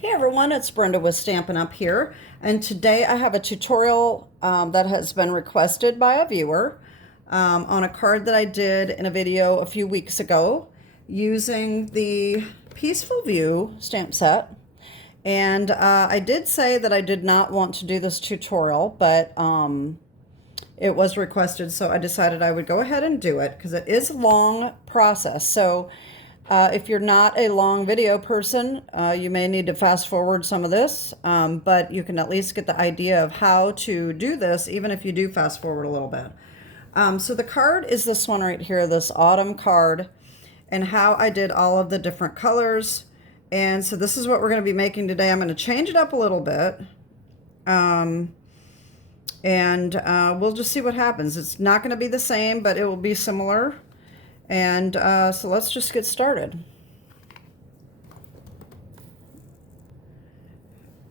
Hey everyone, it's Brenda with Stampin' Up here, and today I have a tutorial that has been requested by a viewer on a card that I did in a video a few weeks ago using the Peaceful View stamp set. And I did say that I did not want to do this tutorial, but it was requested, so I decided I would go ahead and do it because it is a long process. So if you're not a long video person, you may need to fast forward some of this, but you can at least get the idea of how to do this, even if you do fast forward a little bit. So the card is this one right here, this autumn card, and how I did all of the different colors. And so this is what we're going to be making today. I'm going to change it up a little bit. We'll just see what happens. It's not going to be the same, but it will be similar. And so let's just get started.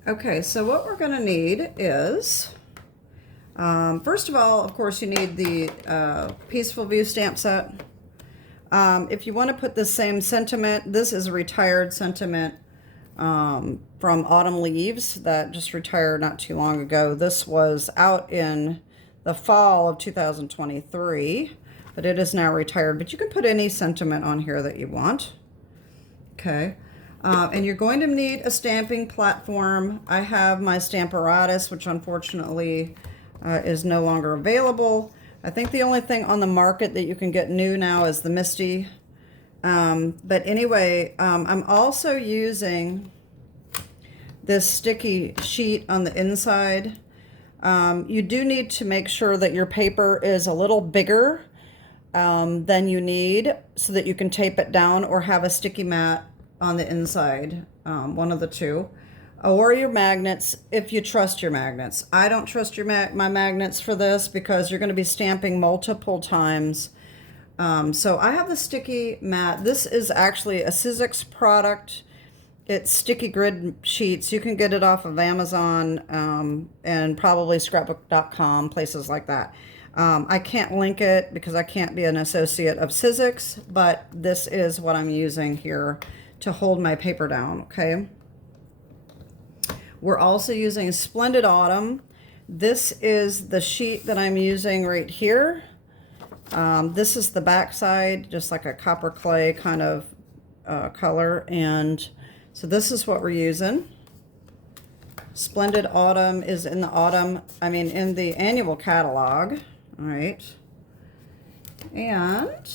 Okay, so what we're going to need is, first of all, of course, you need the Peaceful View stamp set. If you want to put the same sentiment, this is a retired sentiment from Autumn Leaves that just retired not too long ago. This was out in the fall of 2023. But it is now retired. But you can put any sentiment on here that you want. Okay. And you're going to need a stamping platform. I have my Stamparatus, which unfortunately is no longer available. I think the only thing on the market that you can get new now is the Misty. But anyway, I'm also using this sticky sheet on the inside. You do need to make sure that your paper is a little bigger than you need so that you can tape it down, or have a sticky mat on the inside, one of the two, or your magnets if you trust your magnets. I don't trust my magnets for this because you're going to be stamping multiple times. So I have the sticky mat. This is actually a Sizzix product. It's sticky grid sheets. You can get it off of Amazon and probably scrapbook.com, places like that. I can't link it because I can't be an associate of Sizzix, but this is what I'm using here to hold my paper down, okay? We're also using Splendid Autmn. This is the sheet that I'm using right here. This is the back side, just like a copper clay kind of color, and so this is what we're using. Splendid Autmn is in in the annual catalog. All right, and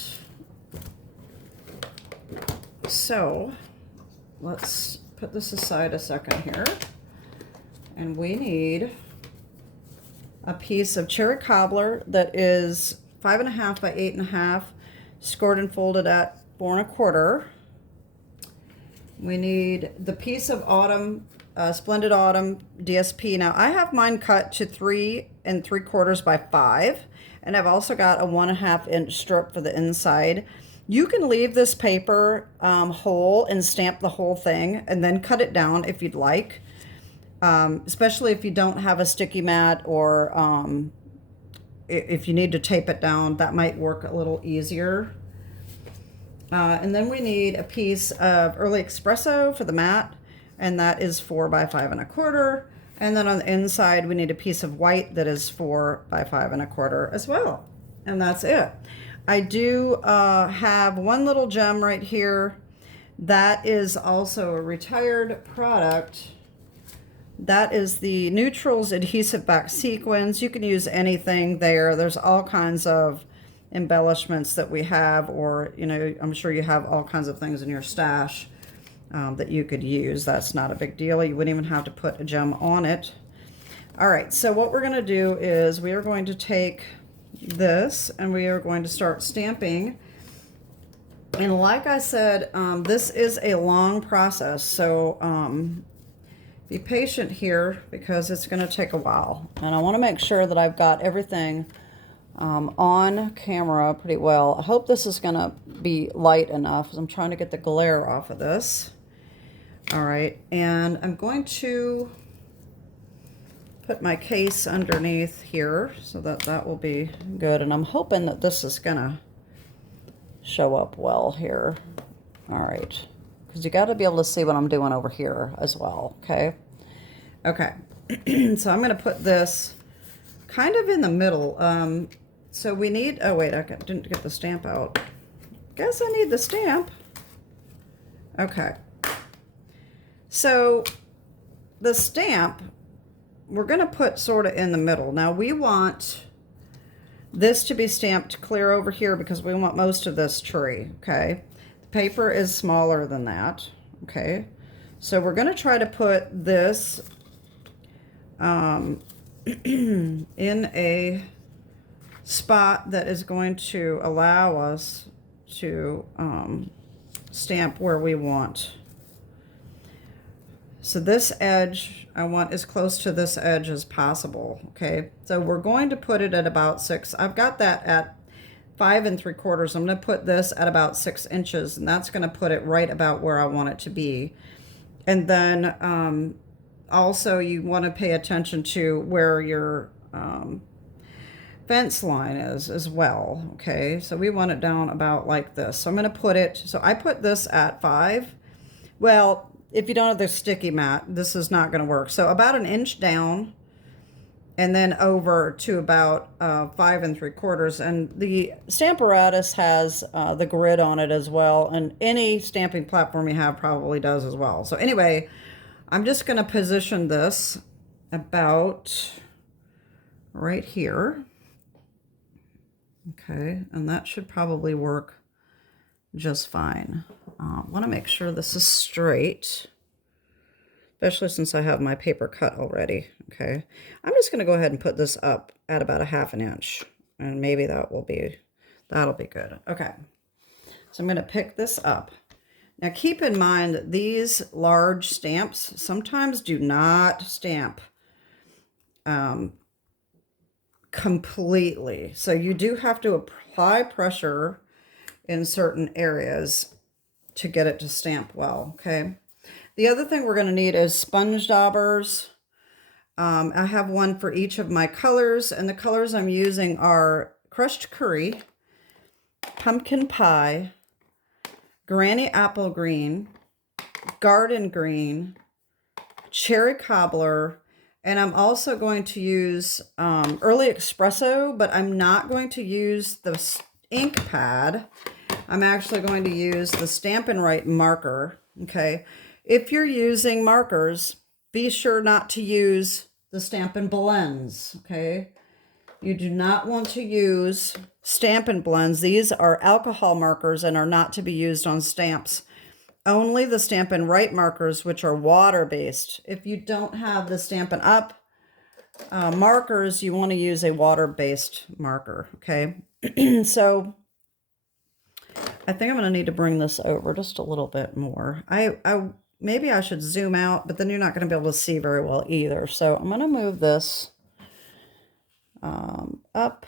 so let's put this aside a second here, and we need a piece of cherry cobbler that is 5.5 by 8.5, scored and folded at 4 1/4. We need the piece of Splendid Autmn DSP. Now I have mine cut to 3 3/4 by 5, and I've also got a 1.5 inch strip for the inside. You can leave this paper whole and stamp the whole thing, and then cut it down if you'd like, especially if you don't have a sticky mat, or if you need to tape it down, that might work a little easier. And then we need a piece of early Expresso for the mat, and that is 4 by 5 1/4. And then on the inside, we need a piece of white that is 4 by 5 1/4 as well. And that's it. I do have one little gem right here. That is also a retired product. That is the Neutrals Adhesive-Backed Sequins. You can use anything there. There's all kinds of embellishments that we have, or, you know, I'm sure you have all kinds of things in your stash that you could use. That's not a big deal. You wouldn't even have to put a gem on it. All right, so what we're going to do is we are going to take this and we are going to start stamping. And like I said, this is a long process, so be patient here because it's going to take a while. And I want to make sure that I've got everything on camera pretty well. I hope this is going to be light enough, because I'm trying to get the glare off of this. All right, and I'm going to put my case underneath here so that that will be good. And I'm hoping that this is going to show up well here. All right, because you got to be able to see what I'm doing over here as well, okay? Okay, so I'm going to put this kind of in the middle. So we need, oh wait, I didn't get the stamp out. Guess I need the stamp. Okay. So the stamp, we're going to put sort of in the middle. Now we want this to be stamped clear over here because we want most of this tree, okay? The paper is smaller than that, okay? So we're going to try to put this in a spot that is going to allow us to stamp where we want. So this edge I want as close to this edge as possible, okay? So we're going to put it at about 6. I've got that at 5 3/4. I'm going to put this at about 6 inches, and that's going to put it right about where I want it to be. And then also you want to pay attention to where your fence line is as well, okay? So we want it down about like this. So I'm going to put it, so I put this at 5. Well, if you don't have the sticky mat, this is not going to work. So about 1 inch down, and then over to about 5 3/4. And the Stamparatus has the grid on it as well, and any stamping platform you have probably does as well. So anyway, I'm just going to position this about right here. Okay, and that should probably work just fine. Want to make sure this is straight, especially since I have my paper cut already. Okay, I'm just going to go ahead and put this up at about 1/2 inch, and maybe that'll be good. Okay, so I'm going to pick this up. Now keep in mind that these large stamps sometimes do not stamp completely, so you do have to apply pressure in certain areas to get it to stamp well, okay? The other thing we're going to need is sponge daubers. I have one for each of my colors, and the colors I'm using are crushed curry, pumpkin pie, granny apple green, garden green, cherry cobbler, and I'm also going to use early espresso, but I'm not going to use the ink pad. I'm actually going to use the Stampin Wite marker, okay? If you're using markers, be sure not to use the Stampin' Blends, okay? You do not want to use Stampin' Blends. These are alcohol markers and are not to be used on stamps. Only the Stampin' Wite markers, which are water-based. If you don't have the Stampin' Up markers, you want to use a water-based marker, okay? So I think I'm going to need to bring this over just a little bit more. Maybe I should zoom out, but then you're not going to be able to see very well either. So I'm going to move this up.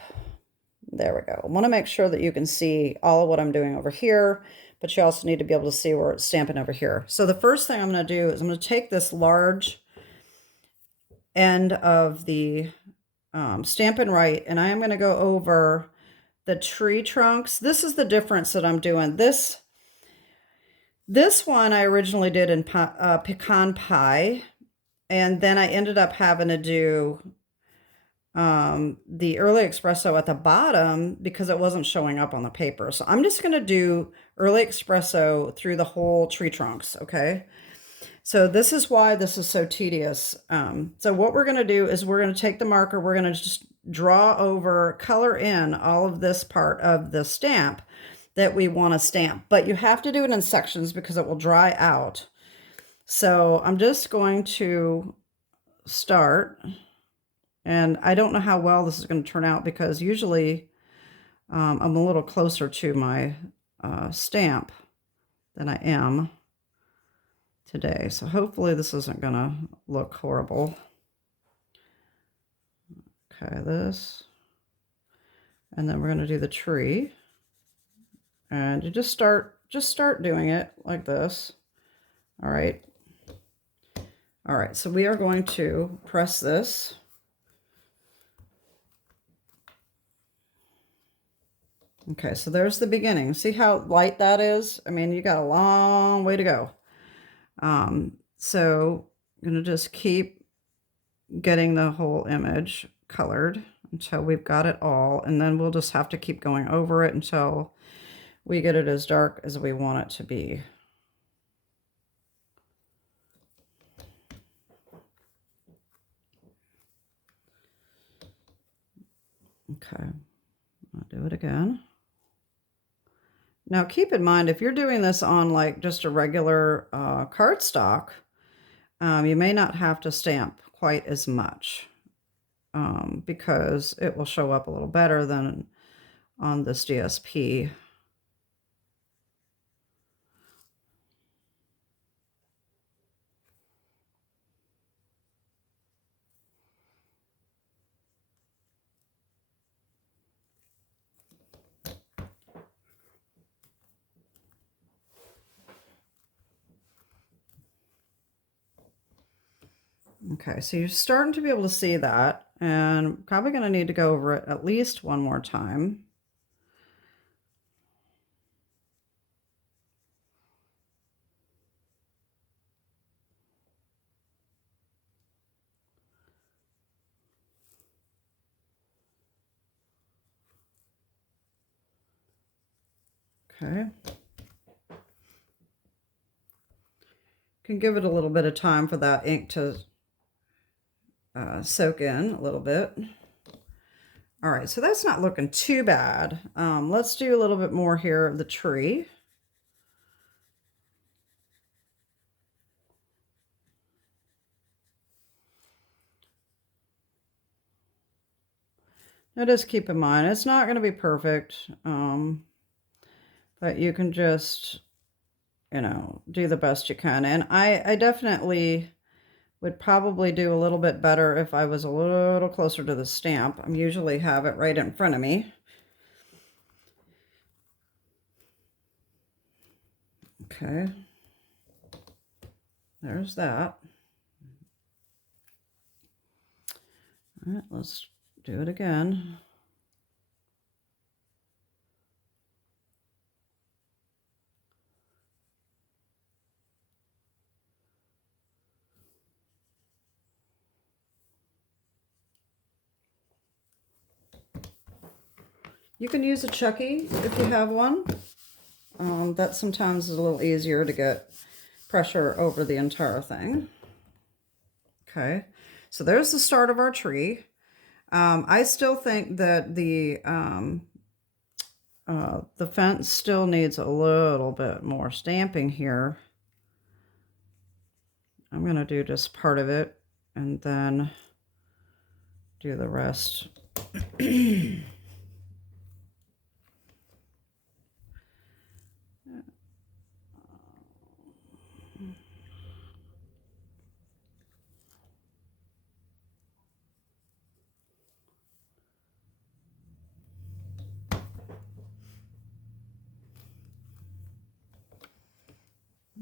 There we go. I want to make sure that you can see all of what I'm doing over here, but you also need to be able to see where it's stamping over here. So the first thing I'm going to do is I'm going to take this large end of the Stampin' Wite, and I am going to go over the tree trunks. This is the difference that I'm doing. This one I originally did in pecan pie, and then I ended up having to do the early espresso at the bottom because it wasn't showing up on the paper. So I'm just going to do early espresso through the whole tree trunks, okay? So this is why this is so tedious. So what we're going to do is we're going to take the marker, we're going to just draw over, color in all of this part of the stamp that we want to stamp. But you have to do it in sections because it will dry out. So I'm just going to start. And I don't know how well this is going to turn out because usually I'm a little closer to my stamp than I am today. So hopefully this isn't going to look horrible. Okay, this. And then we're going to do the tree. And you just start doing it like this. All right. All right, so we are going to press this. Okay, so there's the beginning. See how light that is? I mean, you got a long way to go. So I'm going to just keep getting the whole image colored until we've got it all, and then we'll just have to keep going over it until we get it as dark as we want it to be. Okay, I'll do it again. Now keep in mind, if you're doing this on like just a regular cardstock, you may not have to stamp quite as much because it will show up a little better than on this DSP. Okay, so you're starting to be able to see that, and probably going to need to go over it at least one more time. Okay. Can give it a little bit of time for that ink to soak in a little bit. All right, so that's not looking too bad. Let's do a little bit more here of the tree. Now just keep in mind, it's not going to be perfect, but you can just, you know, do the best you can. And I definitely would probably do a little bit better if I was a little closer to the stamp. I usually have it right in front of me. Okay. There's that. All right, let's do it again. You can use a Chucky if you have one. That sometimes is a little easier to get pressure over the entire thing. Okay, so there's the start of our tree. I still think that the fence still needs a little bit more stamping here. I'm going to do just part of it and then do the rest.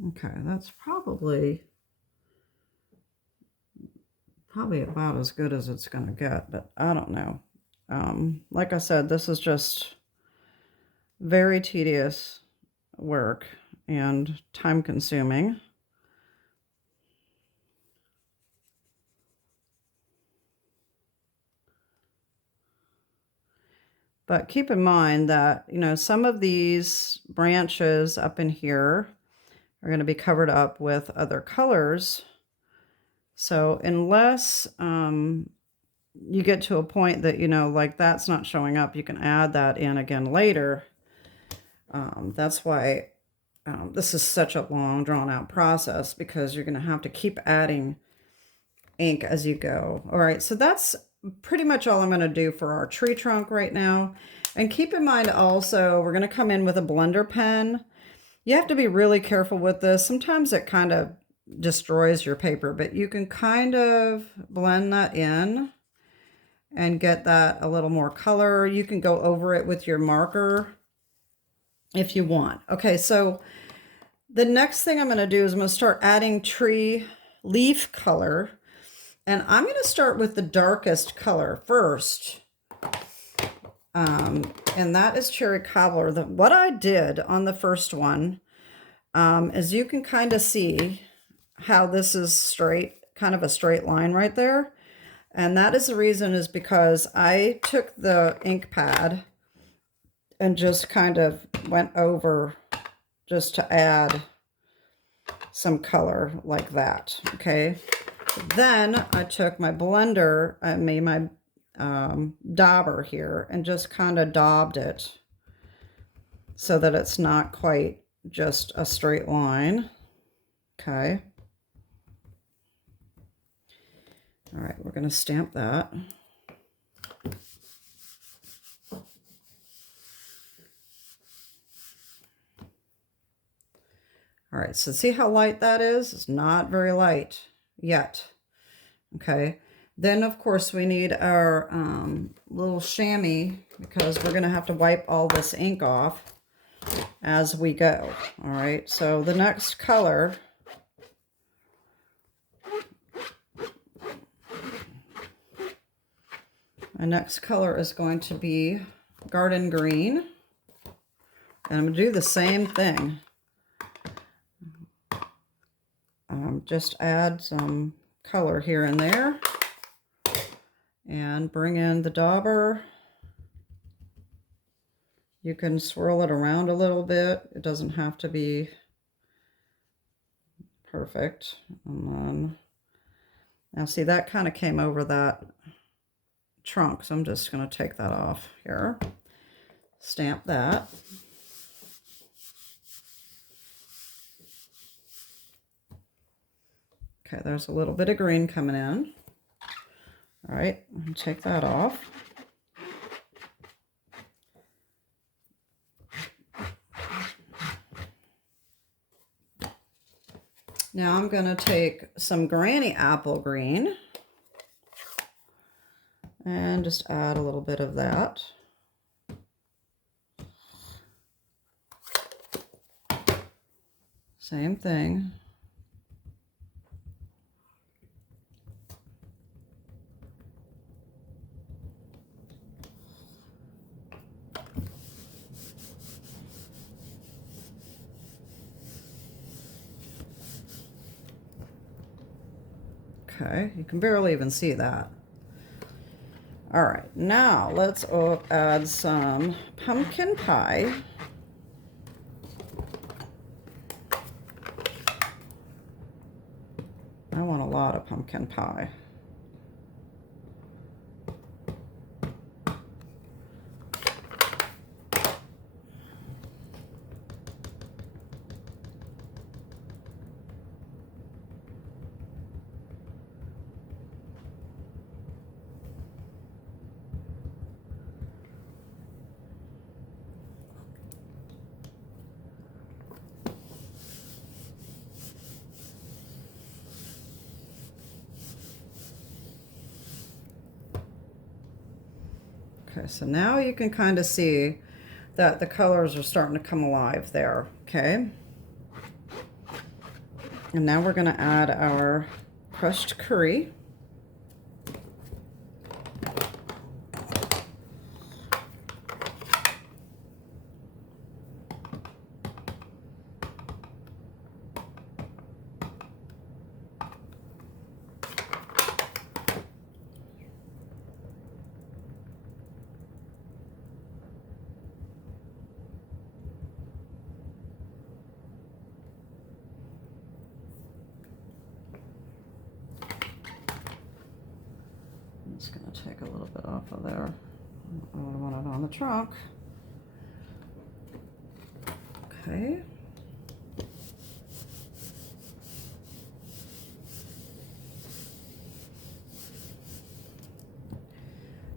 Okay, that's probably about as good as it's going to get, but I don't know. Like I said, this is just very tedious work and time consuming. But keep in mind that, you know, some of these branches up in here are going to be covered up with other colors. So unless you get to a point that, you know, like that's not showing up, you can add that in again later. That's why this is such a long, drawn-out process, because you're going to have to keep adding ink as you go. All right, so that's pretty much all I'm going to do for our tree trunk right now. And keep in mind also, we're going to come in with a blender pen. You have to be really careful with this. Sometimes it kind of destroys your paper, but you can kind of blend that in and get that a little more color. You can go over it with your marker if you want. Okay, so the next thing I'm going to do is I'm going to start adding tree leaf color. And I'm going to start with the darkest color first. And that is Cherry Cobbler. What I did on the first one is you can kind of see how this is straight, kind of a straight line right there. And that is the reason, is because I took the ink pad and just kind of went over just to add some color like that, okay? Then I took my blender, I made my dauber here and just kind of daubed it so that it's not quite just a straight line, okay? All right, we're going to stamp that. All right, so see how light that is? It's not very light yet, okay? Then, of course, we need our little chamois, because we're going to have to wipe all this ink off as we go, all right? So the next color, my next color is going to be Garden Green, and I'm going to do the same thing. Just add some color here and there, and bring in the dauber. You can swirl it around a little bit. It doesn't have to be perfect. And then, now see, that kind of came over that trunk, so I'm just going to take that off here. Stamp that. Okay, there's a little bit of green coming in. All right, take that off. Now I'm going to take some Granny Apple Green and just add a little bit of that. Same thing. Okay, you can barely even see that. All right, now let's add some pumpkin pie. I want a lot of pumpkin pie. Okay, so now you can kind of see that the colors are starting to come alive there, okay? And now we're going to add our crushed curry. I'm just going to take a little bit off of there. I don't want it on the trunk. Okay.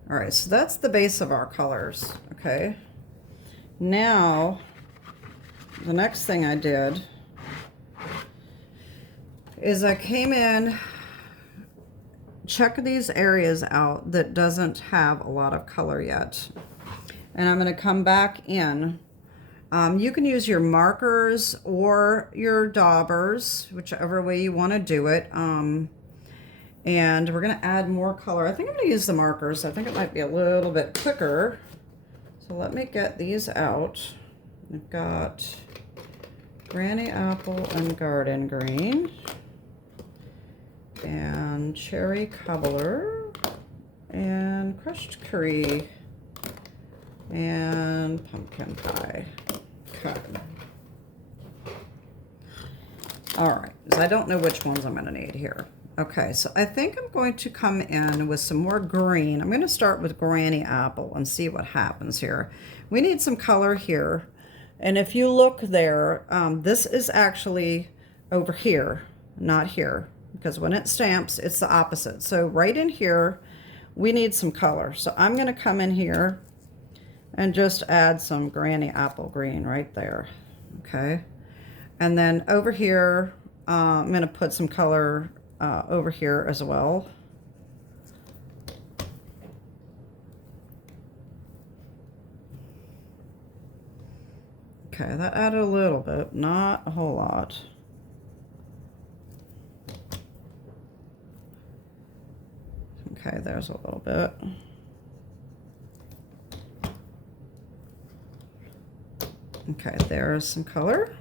All right, so that's the base of our colors, okay? Now, the next thing I did is I came in, check these areas out that doesn't have a lot of color yet. And I'm going to come back in. You can use your markers or your daubers, whichever way you want to do it. And we're going to add more color. I think I'm going to use the markers. I think it might be a little bit quicker So let me get these out. I've got Granny Apple and Garden Green, and Cherry Cobbler, and Crushed Curry, and Pumpkin Pie. Okay. All right, so I don't know which ones I'm gonna need here. Okay, so I think I'm going to come in with some more green. I'm gonna start with Granny Apple and see what happens here. We need some color here. And if you look there, this is actually over here, not here, because when it stamps, it's the opposite. So right in here, we need some color. So I'm gonna come in here and just add some Granny Apple green right there, okay? And then over here, I'm gonna put some color over here as well. Okay, that added a little bit, not a whole lot. Okay, there's a little bit. Okay, there's some color.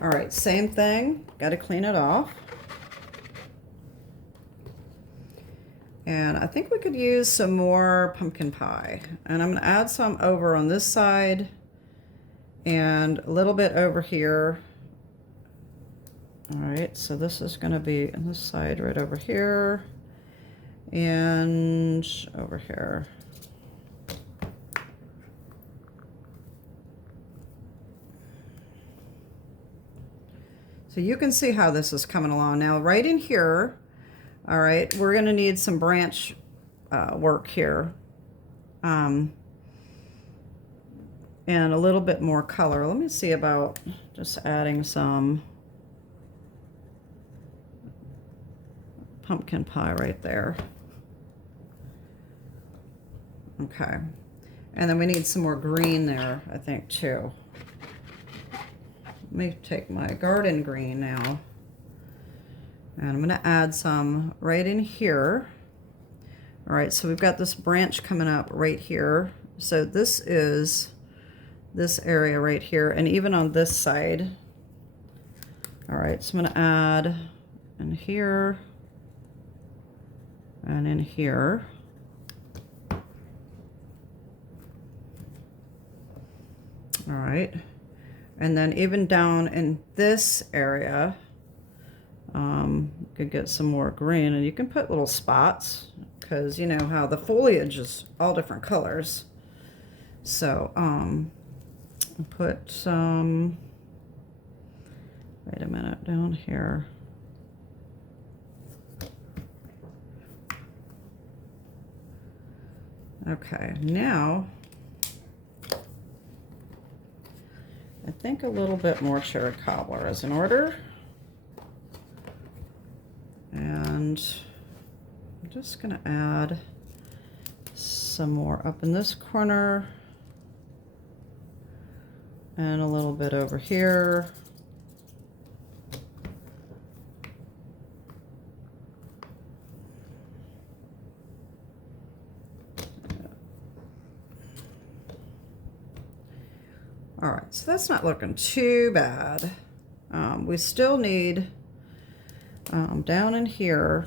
All right, same thing, got to clean it off. And I think we could use some more pumpkin pie. And I'm gonna add some over on this side and a little bit over here. All right, so this is gonna be on this side right over here and over here. So you can see how this is coming along. Now right in here, all right, we're gonna need some branch work here. And a little bit more color. Let me see about just adding some pumpkin pie right there. Okay. And then we need some more green there, I think, too. Let me take my garden green now. And I'm going to add some right in here. All right, so we've got this branch coming up right here. So this is this area right here, and even on this side. All right, so I'm going to add in here and in here. All right, and then even down in this area, you could get some more green, and you can put little spots because you know how the foliage is all different colors. So put some, wait a minute, down here. Okay, now I think a little bit more cherry cobbler is in order. And I'm just gonna add some more up in this corner and a little bit over here. All right, so that's not looking too bad. We still need down in here.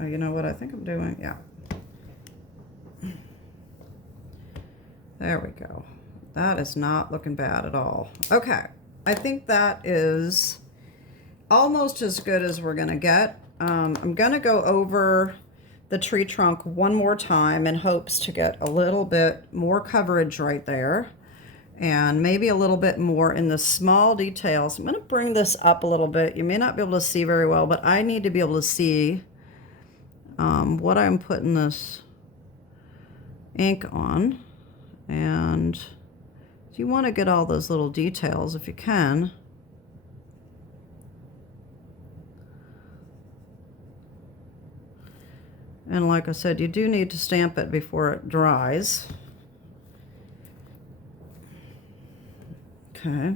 Oh, you know what I think I'm doing? Yeah. There we go. That is not looking bad at all. Okay, I think that is almost as good as we're gonna get. I'm gonna go over the tree trunk one more time in hopes to get a little bit more coverage right there and maybe a little bit more in the small details. I'm gonna bring this up a little bit. You may not be able to see very well, but I need to be able to see what I'm putting this ink on. And you want to get all those little details if you can. And like I said, you do need to stamp it before it dries. Okay.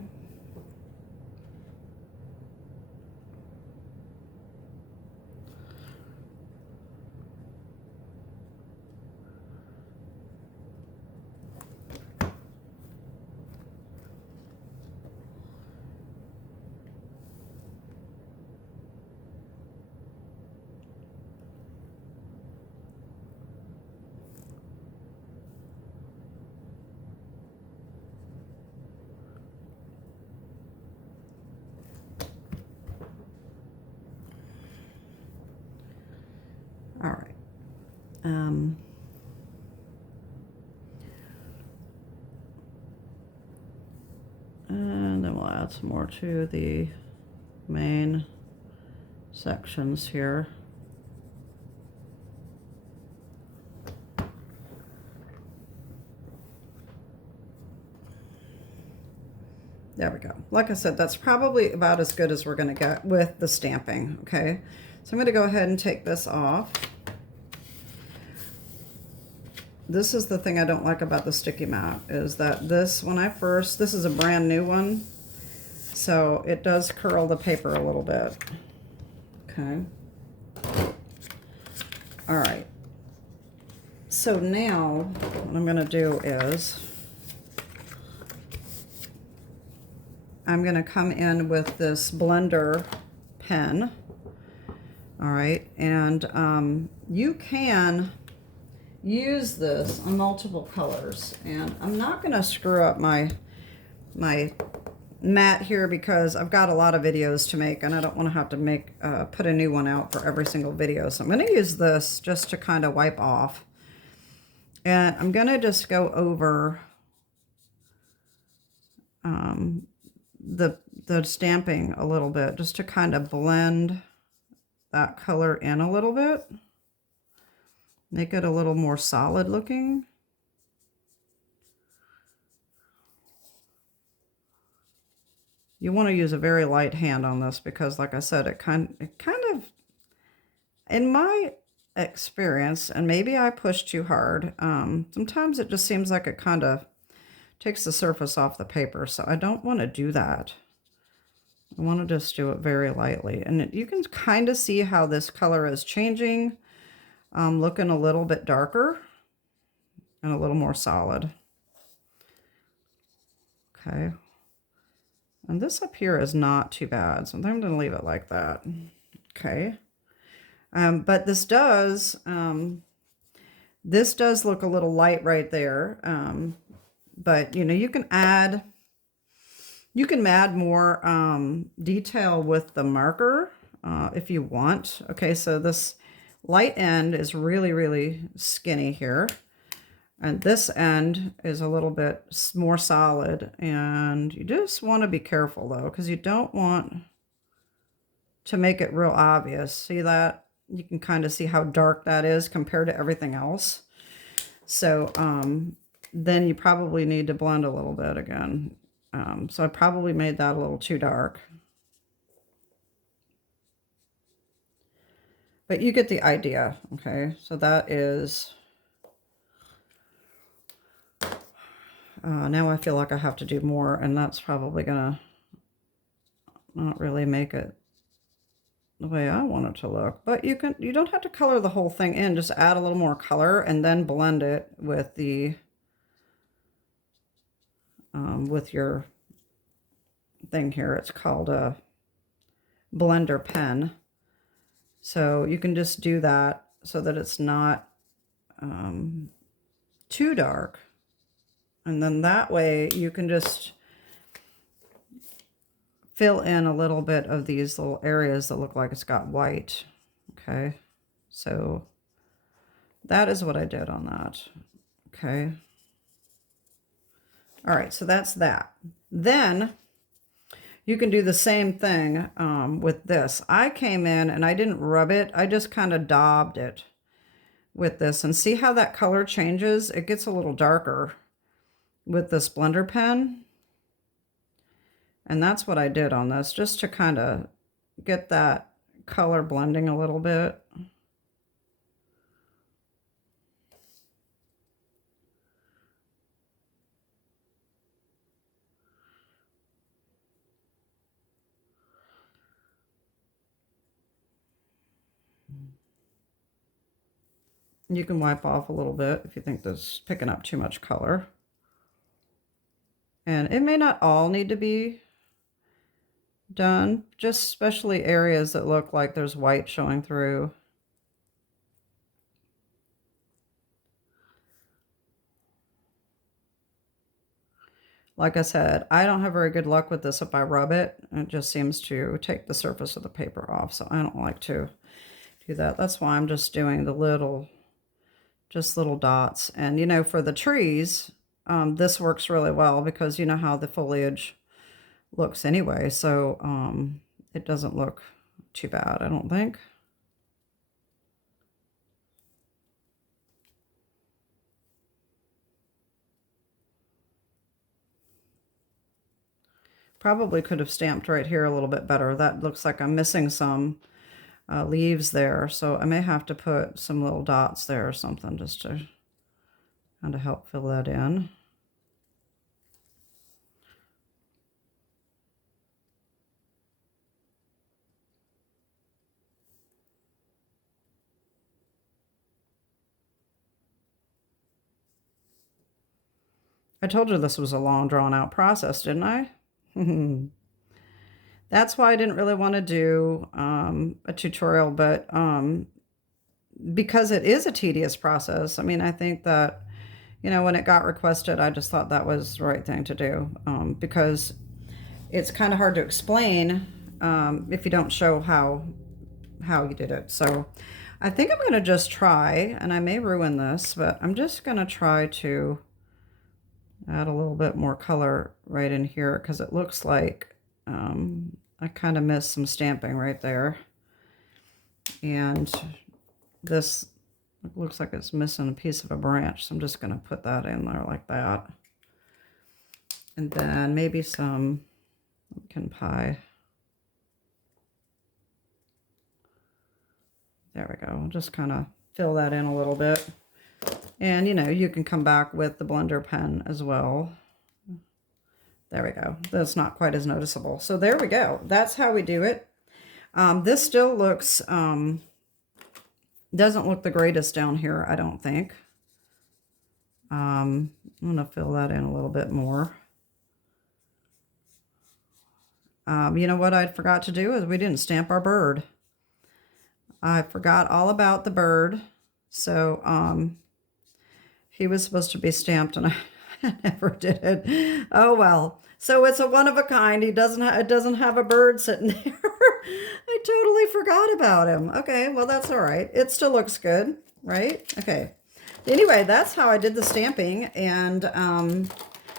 All right. And then we'll add some more to the main sections here. There we go. Like I said, that's probably about as good as we're going to get with the stamping, okay? So I'm going to go ahead and take this off. This is the thing I don't like about the sticky mat, is that this, this is a brand new one, so it does curl the paper a little bit. Okay. All right. So now what I'm going to do is I'm going to come in with this blender pen. All right. And you can use this on multiple colors. And I'm not going to screw up my mat here because I've got a lot of videos to make and I don't want to have to put a new one out for every single video. So I'm going to use this just to kind of wipe off. And I'm going to just go over the stamping a little bit, just to kind of blend that color in a little bit. Make it a little more solid looking. You want to use a very light hand on this because, like I said, it kind of, in my experience, and maybe I push too hard, sometimes it just seems like it kind of takes the surface off the paper. So I don't want to do that. I want to just do it very lightly. And you can kind of see how this color is changing, looking a little bit darker and a little more solid. Okay. And this up here is not too bad, so I'm going to leave it like that. Okay. But this does look a little light right there. But, you know, you can add more detail with the marker if you want. Okay, so this light end is really, really skinny here. And this end is a little bit more solid. And you just want to be careful, though, because you don't want to make it real obvious. See that? You can kind of see how dark that is compared to everything else. So then you probably need to blend a little bit again. So I probably made that a little too dark. But you get the idea, okay? So that is... now I feel like I have to do more, and that's probably gonna not really make it the way I want it to look. But you don't have to color the whole thing in, just add a little more color and then blend it with the with your thing here. It's called a blender pen. So you can just do that so that it's not too dark. And then that way you can just fill in a little bit of these little areas that look like it's got white. Okay, so that is what I did on that. Okay. All right, so that's that. Then you can do the same thing with this. I came in and I didn't rub it. I just kind of daubed it with this. And see how that color changes? It gets a little darker with this blender pen. And that's what I did on this, just to kind of get that color blending a little bit. You can wipe off a little bit if you think this is picking up too much color. And it may not all need to be done, just especially areas that look like there's white showing through. Like I said, I don't have very good luck with this if I rub it. It just seems to take the surface of the paper off, so I don't like to do that. That's why I'm just doing the little, just little dots. And, you know, for the trees, this works really well because you know how the foliage looks anyway. So it doesn't look too bad, I don't think. Probably could have stamped right here a little bit better. That looks like I'm missing some leaves there. So I may have to put some little dots there or something just to kind of help fill that in. I told you this was a long, drawn-out process, didn't I? That's why I didn't really want to do a tutorial, but because it is a tedious process, I mean, I think that, you know, when it got requested, I just thought that was the right thing to do because it's kind of hard to explain if you don't show how you did it. So I think I'm going to just try, and I may ruin this, but I'm just going to try to add a little bit more color right in here because it looks like I kind of missed some stamping right there. And this looks like it's missing a piece of a branch, so I'm just going to put that in there like that. And then maybe some pumpkin pie. There we go. I'll just kind of fill that in a little bit. And, you know, you can come back with the blender pen as well. There we go. That's not quite as noticeable. So there we go. That's how we do it. This still looks, doesn't look the greatest down here, I don't think. I'm going to fill that in a little bit more. You know what I forgot to do is we didn't stamp our bird. I forgot all about the bird. So he was supposed to be stamped and I never did it. Oh well. So it's a one of a kind. It doesn't have a bird sitting there. I totally forgot about him. Okay, well that's all right. It still looks good, right? Okay. Anyway, that's how I did the stamping, and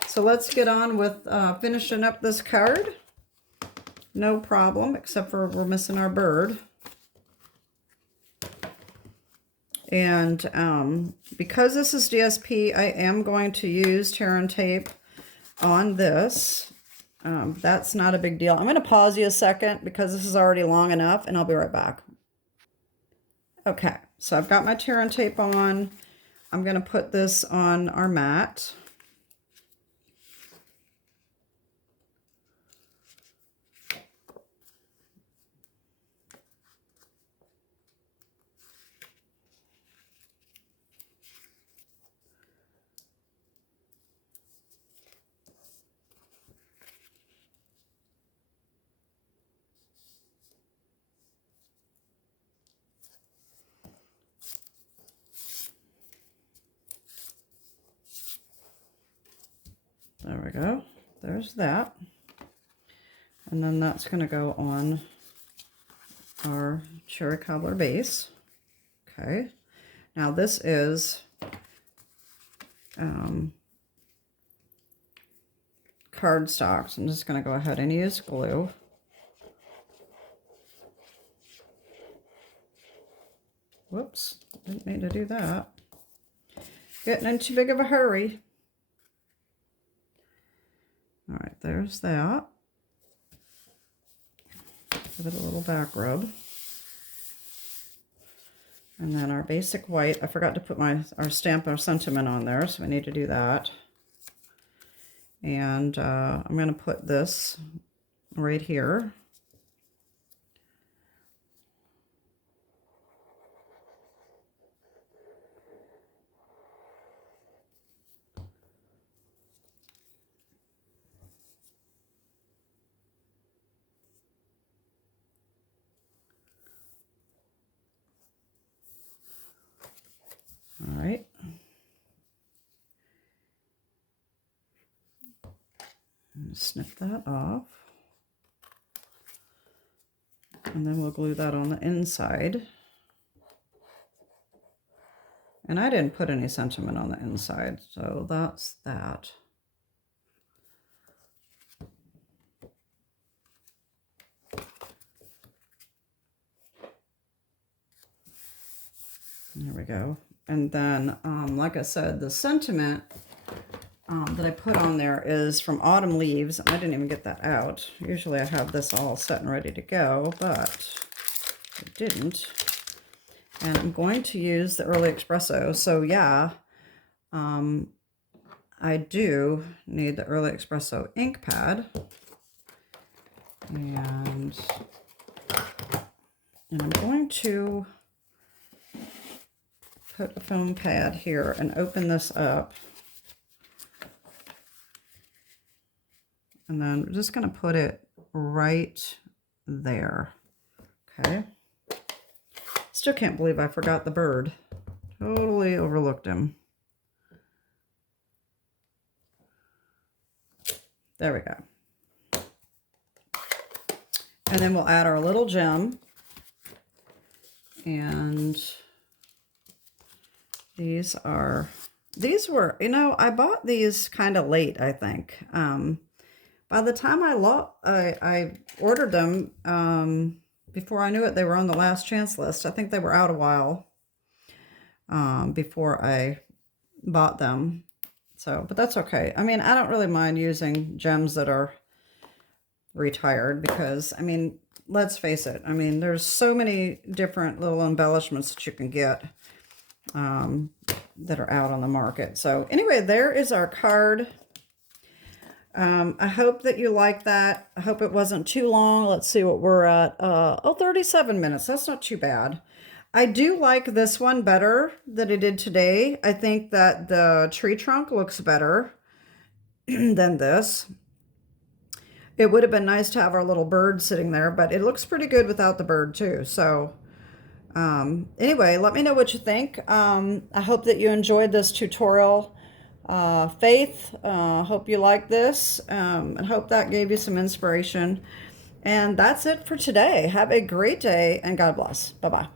so let's get on with finishing up this card. No problem, except for we're missing our bird. And because this is DSP, I am going to use tear and tape on this. That's not a big deal. I'm going to pause you a second because this is already long enough, and I'll be right back. Okay, so I've got my tear and tape on. I'm going to put this on our mat. There we go. There's that. And then that's going to go on our cherry cobbler base. Okay. Now this is cardstock. So I'm just going to go ahead and use glue. Whoops. Didn't mean to do that. Getting in too big of a hurry. All right, there's that. Give it a little back rub. And then our basic white. I forgot to put our stamp of sentiment on there, so we need to do that. And I'm going to put this right here. All right. Snip that off. And then we'll glue that on the inside. And I didn't put any sentiment on the inside, so that's that. There we go. And then, like I said, the sentiment that I put on there is from Autumn Leaves. I didn't even get that out. Usually I have this all set and ready to go, but I didn't. And I'm going to use the Early Expresso. So yeah, I do need the Early Expresso ink pad. And I'm going to put a foam pad here and open this up. And then we're just going to put it right there. Okay. Still can't believe I forgot the bird. Totally overlooked him. There we go. And then we'll add our little gem. And these were, you know, I bought these kind of late, I think. By the time I ordered them, before I knew it, they were on the last chance list. I think they were out a while before I bought them. So, but that's okay. I mean, I don't really mind using gems that are retired because, I mean, let's face it. I mean, there's so many different little embellishments that you can get that are out on the market. So anyway, there is our card. I hope that you like that. I hope it wasn't too long. Let's see what we're at. 37 minutes. That's not too bad. I do like this one better than I did today. I think that the tree trunk looks better than this. It would have been nice to have our little bird sitting there, but it looks pretty good without the bird too. So anyway, let me know what you think. I hope that you enjoyed this tutorial. Faith, hope you like this, and hope that gave you some inspiration. And that's it for today. Have a great day, and God bless. Bye-bye.